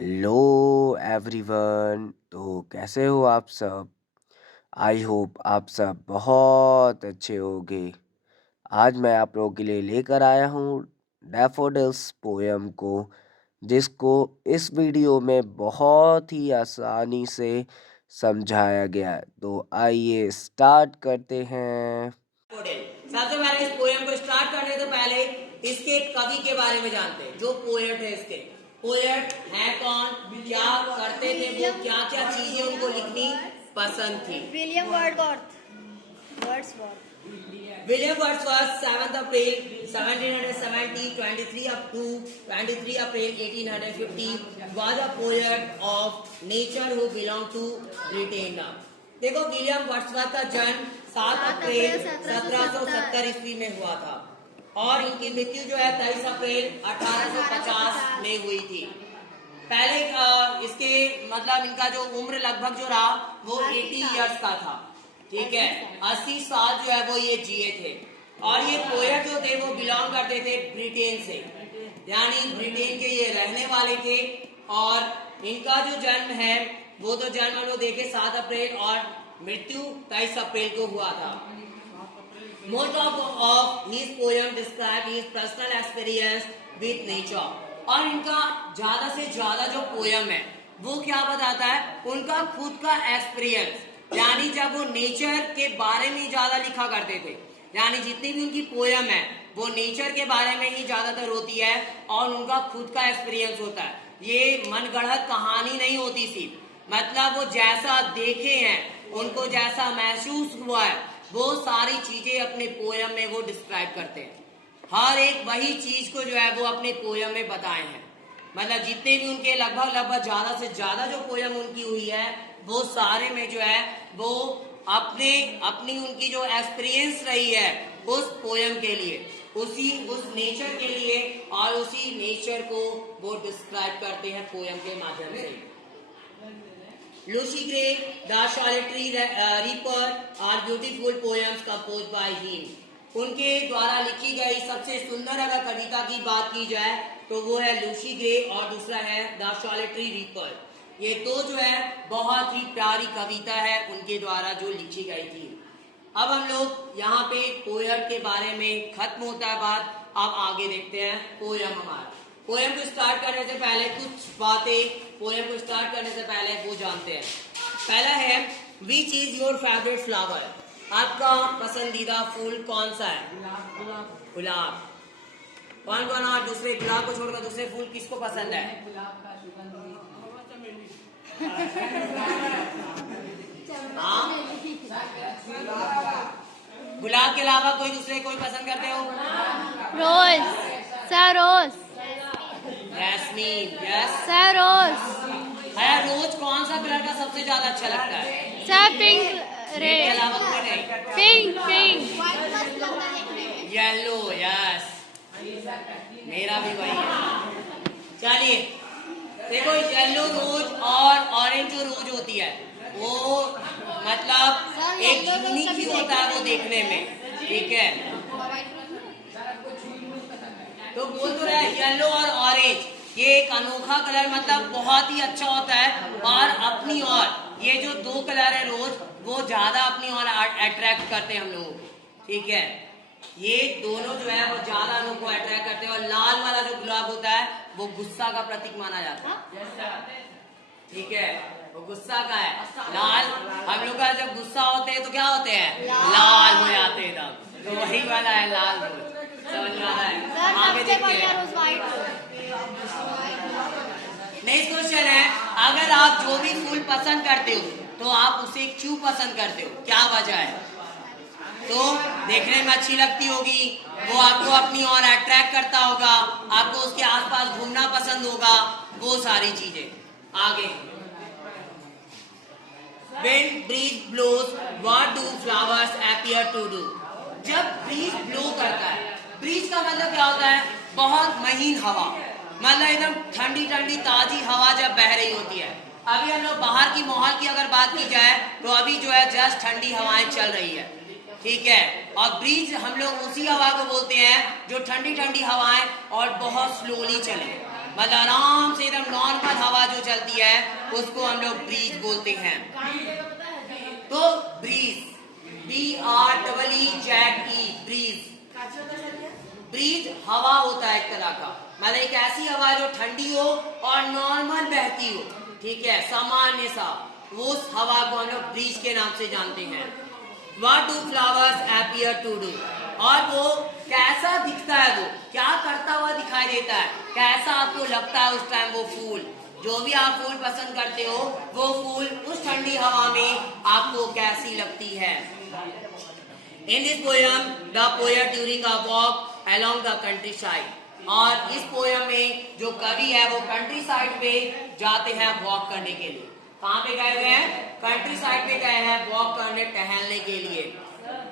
Hello everyone. तो कैसे हो आप सब? आई होप आप सब बहुत अच्छे होंगे। आज मैं आप लोगों के लिए लेकर आया हूँ डैफोडिल्स पोयम को, जिसको इस वीडियो में बहुत ही आसानी से समझाया गया है। तो आइए स्टार्ट करते हैं। सबसे पहले इस पोएम को स्टार्ट करने से पहले इसके कवि के बारे में जानते हैं। जो पोएट है, इसके पोएट है कौन, क्या करते थे वो, क्या क्या चीजें उनको लिखनी पसंद थी। William Wordsworth William Wordsworth 7 April 1770 23 up to 23 April 1850 was a poet of nature who belonged to Britain. देखो, विलियम वर्ड्सवर्थ का जन्म 7 अप्रैल 1770 ईस्वी में हुआ था और इनकी मृत्यु जो है 23 अप्रैल 1850 में हुई थी। पहले इसके मतलब इनका जो उम्र लगभग जो रहा वो 80 इयर्स का था। ठीक है, 80 साल जो है वो ये जिए थे। और ये पोएट जो थे वो बिलोंग करते थे ब्रिटेन से, यानी ब्रिटेन के ये रहने वाले थे। और इनका जो जन्म है वो तो जन्म लोग देखे 7 अप्रैल और मृत्यु 23 अप्रैल को हुआ था। Most of his poem describe his personal experience with nature। और इनका ज्यादा से ज्यादा जो पोयम है वो क्या बताता है, उनका खुद का एक्सपीरियंस, यानी जब वो नेचर के बारे में ज्यादा लिखा करते थे। यानी जितनी भी उनकी पोयम है वो नेचर के बारे में ही ज्यादातर होती है और उनका खुद का एक्सपीरियंस होता है। ये मनगढ़ंत कहानी नहीं होती सी, मतलब वो जैसा देखे हैं, उनको जैसा महसूस हुआ है, वो सारी चीजें अपने पोयम में वो डिस्क्राइब करते हैं। हर एक वही चीज को जो है वो अपने पोयम में बताए हैं। मतलब जितने भी उनके लगभग ज्यादा से ज्यादा जो पोयम उनकी हुई है वो सारे में जो है वो अपनी उनकी जो एक्सपीरियंस रही है उस पोयम के लिए, उस नेचर के लिए, और उसी नेचर को वो डिस्क्राइब करते हैं पोयम के माध्यम से। Lucy Gray, the solitary reaper are beautiful poems composed by him. उनके द्वारा लिखी गई सबसे सुंदर अगर कविता की बात की जाए तो वो है लूसी ग्रे और दूसरा है द सॉलिटरी रीपर। ये तो जो है बहुत ही प्यारी कविता है उनके द्वारा जो लिखी गई थी। अब हम लोग यहाँ पे पोएम के बारे में खत्म होता है बात। अब आगे देखते हैं पोएम हमारा। पोएम को स्टार्ट करने से पहले कुछ बातें पोएम को स्टार्ट करने से पहले वो जानते हैं। पहला है, which is your favourite flower. आपका पसंदीदा फूल कौन सा है? गुलाब। कौन कौन और दूसरे गुलाब को छोड़कर दूसरे फूल किसको पसंद है? हाँ, गुलाब के अलावा कोई दूसरे कोई पसंद करते हो? रोज रोज जैस्मीन। यस सर रोज है। रोज कौन सा कलर का सबसे ज्यादा अच्छा लगता है? सर पिंक रेड के अलावा कोई नहीं? Pink yellow. यस, मेरा भी वही है। चलिए देखो, येलो रोज और ऑरेंज जो रोज होती है वो मतलब एक यूनिक ही होता है वो देखने में। ठीक है, तो बोल तो रहा है येलो और ऑरेंज, ये एक अनोखा कलर, मतलब बहुत ही अच्छा होता है। और अपनी और ये जो दो कलर है रोज, वो ज्यादा अपनी और अट्रैक्ट करते हैं हम लोग। ठीक है, ये दोनों जो है वो ज्यादा हम लोग को अट्रैक्ट करते हैं। और लाल वाला जो गुलाब होता है वो गुस्सा का प्रतीक माना जाता है। ठीक है, वो गुस्सा का है। लाल, हम लोग का जब गुस्सा होते हैं तो क्या होते हैं? लाल हो जाते हैं एकदम। तो वही वाला है लाल रोज। समझ में आ रहा है? आगे देखते हैं। नेक्स्ट क्वेश्चन है, अगर आप जो भी फूल पसंद करते हो तो आप उसे क्यों पसंद करते हो? क्या वजह है? तो देखने में अच्छी लगती होगी, वो आपको अपनी ओर अट्रैक्ट करता होगा, आपको उसके आसपास घूमना पसंद होगा, वो सारी चीजें। आगे, When breeze blows, what do flowers appear to do? जब ब्रीज ब्लो करता है, ब्रीज का मतलब क्या होता है? बहुत महीन हवा, मतलब एकदम ठंडी ठंडी ताजी हवा जब बह रही होती है। अभी हम लोग बाहर की माहौल की अगर बात की जाए तो अभी जो है जस्ट ठंडी हवाएं चल रही है। ठीक है, और ब्रीज हम लोग उसी हवा को बोलते हैं जो ठंडी ठंडी हवाएं और बहुत स्लोली चले, मतलब आराम से एकदम नॉर्मल हवा जो चलती है उसको हम लोग ब्रीज बोलते हैं। तो ब्रीज, BREEZE, ब्रीज। ब्रीज हवा होता है एक तरह का, मतलब एक ऐसी हवा जो ठंडी हो और नॉर्मल बहती हो, ठीक है, सामान्य सा, वो उस हवा को हम लोग ब्रीज के नाम से जानते हैं। What do flowers appear to do? और वो कैसा दिखता है, वो क्या करता हुआ दिखाई देता है, कैसा आपको लगता है उस टाइम वो फूल, जो भी आप फूल पसंद करते हो वो फूल उस ठंडी हवा में आपको कैसी लगती है। In this poem, the poet during a walk along the countryside, और इस पोयम में जो कवि है वो कंट्री साइड पे जाते हैं वॉक करने के लिए। कहाँ पे गए हुए हैं? कंट्री साइड पे गए हैं वॉक करने, टहलने के लिए।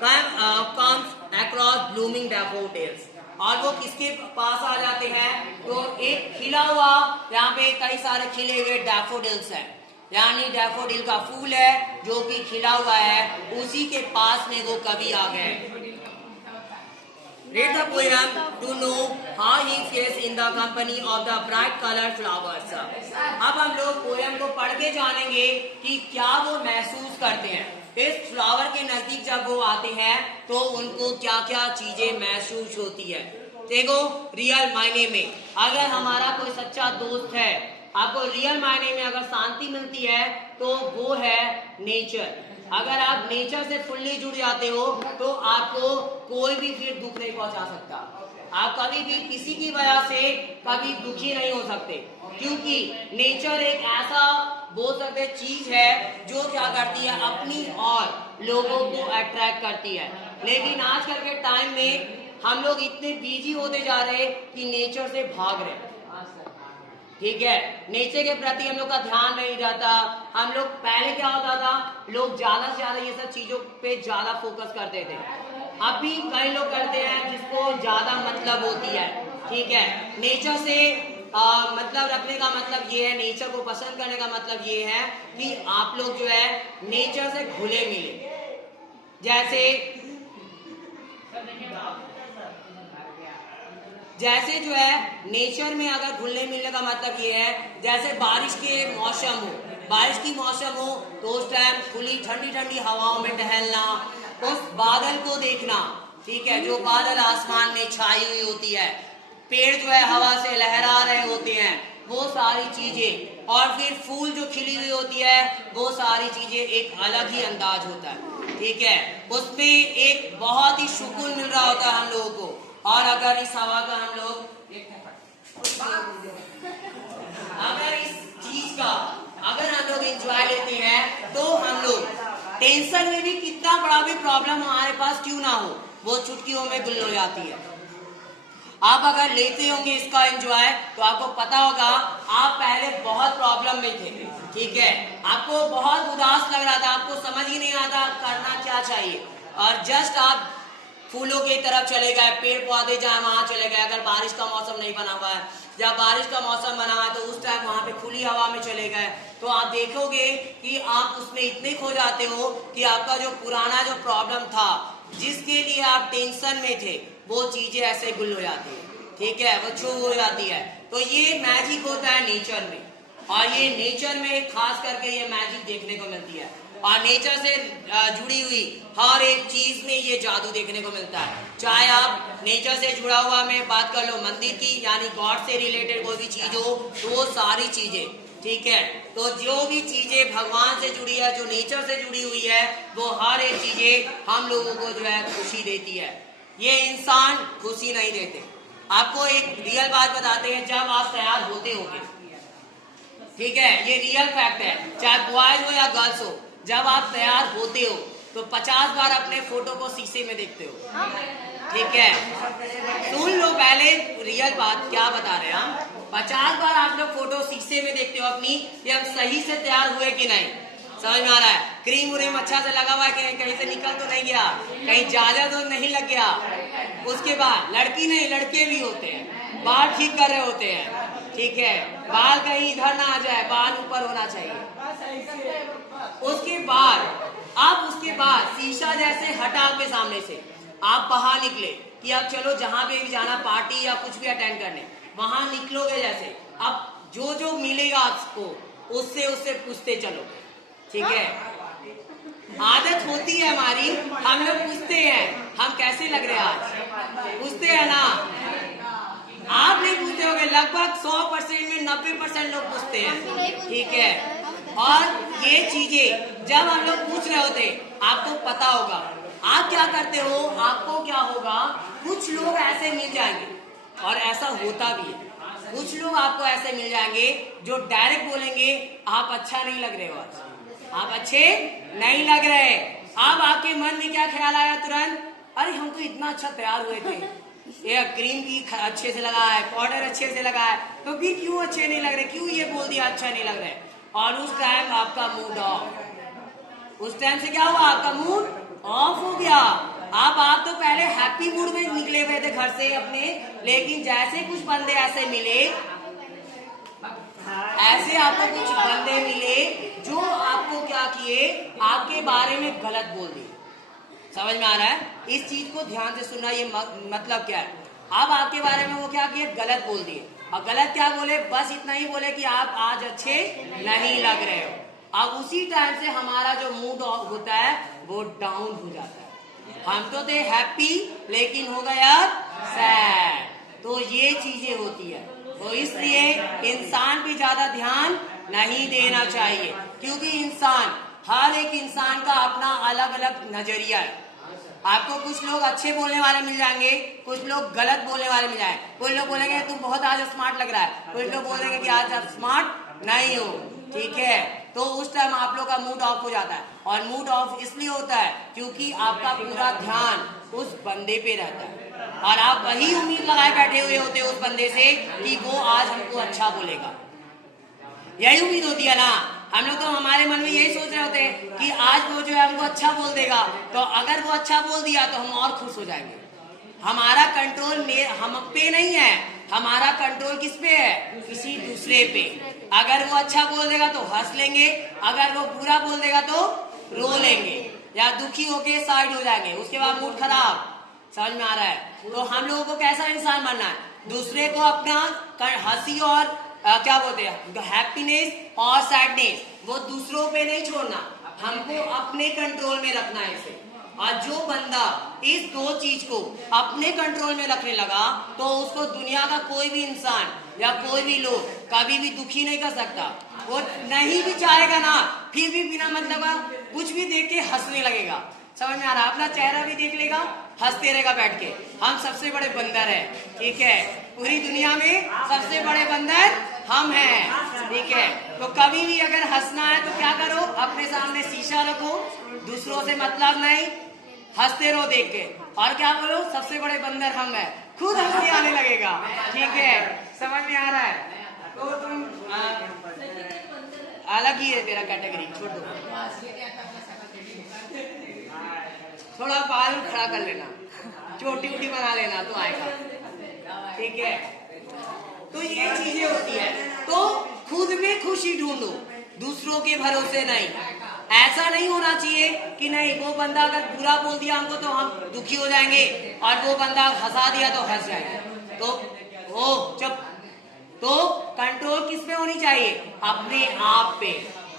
comes across blooming daffodils, और वो किसके पास आ जाते हैं? तो एक खिला हुआ, यहाँ पे कई सारे खिले हुए डैफोडिल्स हैं, यानी डैफोडिल का फूल है जो कि खिला हुआ है, उसी के पास में वो कवि आ गए। Read the poem to know how he feels in the company of the bright colored flowers. अब हम लोग पोयम को पढ़ के जानेंगे कि क्या वो महसूस करते हैं इस फ्लावर के नजदीक जब वो आते हैं, तो उनको क्या क्या चीजें महसूस होती है। देखो, रियल मायने में अगर हमारा कोई सच्चा दोस्त है, आपको रियल मायने में अगर शांति मिलती है तो वो है नेचर। अगर आप नेचर से फुल्ली जुड़ जाते हो तो आपको कोई भी फिर दुख नहीं पहुंचा सकता। आप कभी भी किसी की वजह से कभी दुखी नहीं हो सकते, क्योंकि नेचर एक ऐसा बोल सकते चीज है जो क्या करती है, अपनी और लोगों को अट्रैक्ट करती है। लेकिन आजकल के टाइम में हम लोग इतने बिजी होते जा रहे कि नेचर से भाग रहे, ठीक है, नेचर के प्रति हम लोग का ध्यान नहीं जाता। हम लोग पहले क्या होता था, लोग ज्यादा से ज्यादा ये सब चीजों पे ज्यादा फोकस करते थे। अभी कई लोग करते हैं जिसको ज्यादा मतलब होती है, ठीक है। नेचर से मतलब रखने का मतलब ये है, नेचर को पसंद करने का मतलब ये है कि आप लोग जो है नेचर से घुले मिले। जैसे जो है नेचर में अगर घुलने मिलने का मतलब ये है, जैसे बारिश के मौसम हो, बारिश की मौसम हो तो उस टाइम खुली ठंडी ठंडी हवाओं में टहलना, उस बादल को देखना, ठीक है, जो बादल आसमान में छाई हुई होती है, पेड़ जो है हवा से लहरा रहे होते हैं, वो सारी चीजें, और फिर फूल जो खिली हुई होती है, वो सारी चीजें एक अलग ही अंदाज होता है, ठीक है। उसमें एक बहुत ही सुकून मिल रहा होता है हम लोगों को। और अगर इस हवा का हम लोग अगर इस चीज का अगर हम लोग एंजॉय लेते हैं तो हम लोग टेंशन में भी कितना बड़ा भी प्रॉब्लम हमारे पास क्यों ना हो, वो चुटकियों में गुल हो जाती है। आप अगर लेते होंगे इसका एंजॉय तो आपको पता होगा आप पहले बहुत प्रॉब्लम में थे, ठीक है, आपको बहुत उदास लग रहा था, आपको समझ ही नहीं आता करना क्या चाहिए, और जस्ट आप फूलों की तरफ चले गए, पेड़ पौधे जहाँ वहां चले गए। अगर बारिश का मौसम नहीं बना हुआ है, जब बारिश का मौसम बना हुआ है तो उस टाइम वहां पे खुली हवा में चले गए, तो आप देखोगे कि आप उसमें इतने खो जाते हो कि आपका जो पुराना जो प्रॉब्लम था, जिसके लिए आप टेंशन में थे, वो चीजें ऐसे गुल हो जाती है, ठीक है, वो छू हो जाती है। तो ये मैजिक होता है नेचर में, और ये नेचर में खास करके ये मैजिक देखने को मिलती है, और नेचर से जुड़ी हुई हर एक चीज में ये जादू देखने को मिलता है। चाहे आप नेचर से जुड़ा हुआ में बात कर लो, मंदिर की यानी गॉड से रिलेटेड कोई भी चीज हो, तो वो सारी चीजें, ठीक है, तो जो भी चीजें भगवान से जुड़ी है, जो नेचर से जुड़ी हुई है, वो हर एक चीजें हम लोगों को जो है खुशी देती है। ये इंसान खुशी नहीं देते। आपको एक रियल बात बताते हैं, जब आप तैयार होते होंगे, ठीक है, ये रियल फैक्ट है, चाहे बॉयज हो या गर्ल्स हो, जब आप तैयार होते हो तो 50 बार अपने फोटो को शीशे में देखते हो, ठीक है, सुन लो पहले रियल बात क्या बता रहे हैं हम। 50 बार आप लोग फोटो शीशे में देखते हो अपनी, कि हम सही से तैयार हुए कि नहीं, समझ में आ रहा है, क्रीम व्रीम अच्छा से लगा हुआ है कि कहीं से निकल तो नहीं गया, कहीं ज्यादा तो नहीं लग गया। उसके बाद लड़की नहीं लड़के भी होते हैं, बाल ठीक कर रहे होते हैं, ठीक है, बाल कहीं इधर ना आ जाए, बाल ऊपर होना चाहिए। उसके बाद शीशा जैसे हटा के सामने से आप बाहर निकले कि अब चलो जहां पे भी जाना, पार्टी या कुछ भी अटेंड करने, वहां निकलोगे, जैसे अब जो जो मिलेगा आपको उससे उससे पूछते चलो, ठीक है। आदत होती है हमारी, हम लोग पूछते हैं हम कैसे लग रहे हैं आज, पूछते हैं ना। आप नहीं पूछते होगे, लगभग 100% में 90% लोग पूछते हैं, ठीक है। और ये चीजें जब हम लोग पूछ रहे होते आपको पता होगा, आप क्या करते हो, आपको क्या होगा, कुछ लोग ऐसे मिल जाएंगे और ऐसा होता भी है। कुछ लोग आपको ऐसे मिल जाएंगे जो डायरेक्ट बोलेंगे आप अच्छा नहीं लग रहे हो आज, आप अच्छे नहीं लग रहे। अब आपके मन में क्या ख्याल आया तुरंत, अरे हम तो इतना अच्छा तैयार हुए थे, ये क्रीम भी अच्छे से लगा है, पाउडर अच्छे से लगा है, तो भी क्यों अच्छे नहीं लग रहे, क्यों ये बोल दिया अच्छा नहीं लग रहे। और उस टाइम आपका मूड ऑफ, उस टाइम से क्या हुआ, आपका मूड ऑफ हो गया। आप तो पहले हैप्पी मूड में निकले हुए थे घर से अपने, लेकिन जैसे कुछ बंदे ऐसे मिले, ऐसे आपको कुछ बंदे मिले जो आपको क्या किए, आपके बारे में गलत बोल दिए। समझ में आ रहा है? इस चीज को ध्यान से सुनना, ये मतलब क्या है। अब आपके बारे में वो क्या किए, गलत बोल दिए। और गलत क्या बोले, बस इतना ही बोले कि आप आज अच्छे नहीं लग रहे हो। अब उसी टाइम से हमारा जो मूड होता है वो डाउन हो जाता है। हम तो थे हैप्पी लेकिन हो गया सैड। तो ये चीजें होती है, तो इसलिए इंसान पे ज्यादा ध्यान नहीं देना चाहिए, क्योंकि इंसान, हर एक इंसान का अपना अलग अलग नजरिया है। आपको कुछ लोग अच्छे बोलने वाले मिल जाएंगे, कुछ लोग गलत बोलने वाले मिल जाएंगे। कुछ लोग बोलेंगे तुम बहुत आज स्मार्ट लग रहा है, कुछ लोग बोलेंगे कि आज आप स्मार्ट नहीं हो, ठीक है। तो उस टाइम आप लोग का मूड ऑफ हो जाता है। और मूड ऑफ इसलिए होता है क्योंकि आपका पूरा ध्यान उस बंदे पे रहता है और आप वही उम्मीद लगाए बैठे हुए होते हो उस बंदे से कि वो आज हमको अच्छा बोलेगा। यही उम्मीद होती है ना। हम लोग तो हमारे मन में यही सोच रहे होते हैं कि आज वो जो है हमको अच्छा बोल देगा, तो अगर वो अच्छा बोल दिया तो हम और खुश हो जाएंगे। हमारा कंट्रोल हम पे नहीं है, हमारा कंट्रोल किस पे है, किसी दूसरे पे। अगर वो अच्छा बोल देगा तो हंस लेंगे, अगर वो बुरा बोल देगा तो रो लेंगे या दुखी होके साइड हो जाएंगे, उसके बाद मूड खराब। समझ में आ रहा है? तो हम लोगों को कैसा इंसान बनना है, दूसरे को अपना हंसी और क्या बोलते हैं हैप्पीनेस और सैडनेस वो दूसरों पे नहीं छोड़ना, हमको अपने कंट्रोल में रखना है इसे। और जो बंदा इस दो चीज को अपने कंट्रोल में रखने लगा तो उसको दुनिया का कोई भी इंसान या कोई भी लोग कभी भी दुखी नहीं कर सकता। वो नहीं भी चाहेगा ना, फिर भी बिना मतलब का कुछ भी देख के हंसने लगेगा। समझ में आ रहा है? अपना चेहरा भी देख लेगा, हंसते रहेगा बैठ के। हम सबसे बड़े बंदर हैं, ठीक है। पूरी दुनिया में सबसे बड़े बंदर हम हैं, ठीक है। तो कभी भी अगर हंसना है तो क्या करो, अपने सामने शीशा रखो, दूसरों से मतलब नहीं, हंसते रहो देख के, और क्या बोलो, सबसे बड़े बंदर हम हैं, खुद हंसी आने लगेगा, ठीक है। समझ में आ रहा है? तो तुम अलग ही है तेरा कैटेगरी, छोड़ दो। थोड़ा बाल खड़ा कर लेना, चोटी उटी बना लेना तो आएगा, ठीक है। तो ये चीजें होती है। तो खुद में खुशी ढूंढो, दूसरों के भरोसे नहीं। ऐसा नहीं होना चाहिए कि नहीं वो बंदा अगर बुरा बोल दिया हमको तो हम दुखी हो जाएंगे और वो बंदा हंसा दिया तो हंस जाएंगे। तो ओ चुप। तो कंट्रोल किस पे होनी चाहिए, अपने आप पे।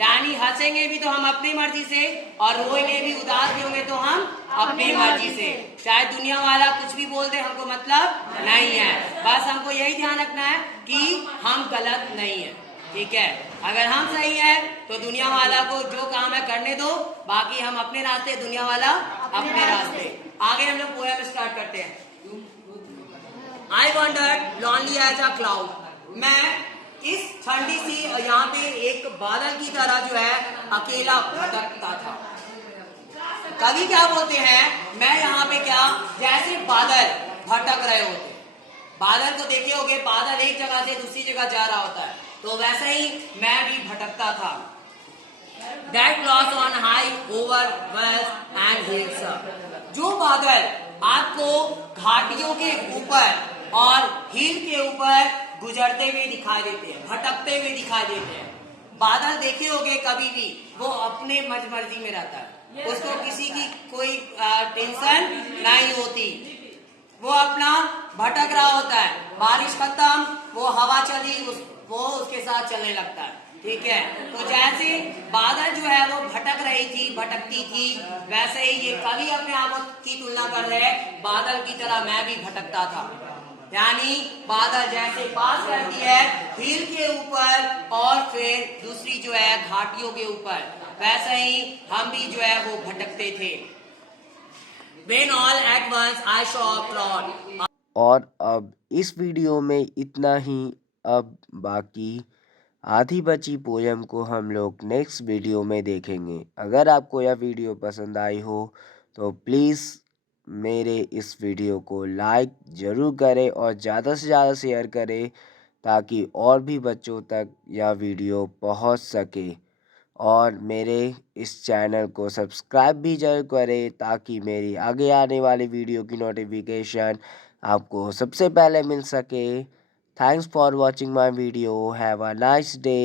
यानी हंसेंगे भी तो हम अपनी मर्जी से और रोएंगे भी, उदास भी होंगे तो हम अपनी मर्जी से। चाहे दुनिया वाला कुछ भी बोल दे, हमको मतलब नहीं है। बस हमको यही ध्यान रखना है कि हम गलत नहीं है, ठीक है। अगर हम सही है तो दुनिया वाला को जो काम है करने दो, बाकी हम अपने रास्ते, दुनिया वाला अपने रास्ते। आगे हम लोग पोएम स्टार्ट करते हैं। I wandered lonely as a cloud। मैं इस ठंडी सी यहाँ पे एक बादल की तरह जो है अकेला भटकता था। कवि क्या बोलते हैं, मैं यहाँ पे क्या जैसे बादल भटक रहे होते। बादल को देखे होगे, बादल एक जगह से दूसरी जगह जा रहा होता है, तो वैसे ही मैं भी भटकता था। That clouds on high over wells and hills। जो बादल आपको घाटियों के ऊपर और हिल के ऊपर गुजरते हुए दिखाई देते हैं, भटकते हुए दिखाई देते हैं। बादल देखे होगे कभी भी, वो अपने मर्जी में रहता है, उसको किसी की कोई टेंशन नहीं होती, वो अपना भटक रहा होता है। बारिश खत्म, वो हवा चली, वो उसके साथ चलने लगता है। ठीक है, तो जैसे बादल जो है वो भटकती थी, वैसे ही ये कवि अपने आप की तुलना कर रहे हैं, बादल की तरह मैं भी भटकता था। यानी बादल जैसे पास करती है हिल के ऊपर और फिर दूसरी जो है घाटियों के ऊपर, वैसे ही हम भी जो है वो भटकते थे। When all at once I saw a cloud. और अब इस वीडियो में इतना ही। अब बाकी आधी बची पोयम को हम लोग नेक्स्ट वीडियो में देखेंगे। अगर आपको यह वीडियो पसंद आई हो तो प्लीज़ मेरे इस वीडियो को लाइक ज़रूर करें और ज़्यादा से ज़्यादा शेयर करें ताकि और भी बच्चों तक यह वीडियो पहुंच सके। और मेरे इस चैनल को सब्सक्राइब भी ज़रूर करें ताकि मेरी आगे आने वाली वीडियो की नोटिफिकेशन आपको सबसे पहले मिल सके। Thanks for watching my video. Have a nice day.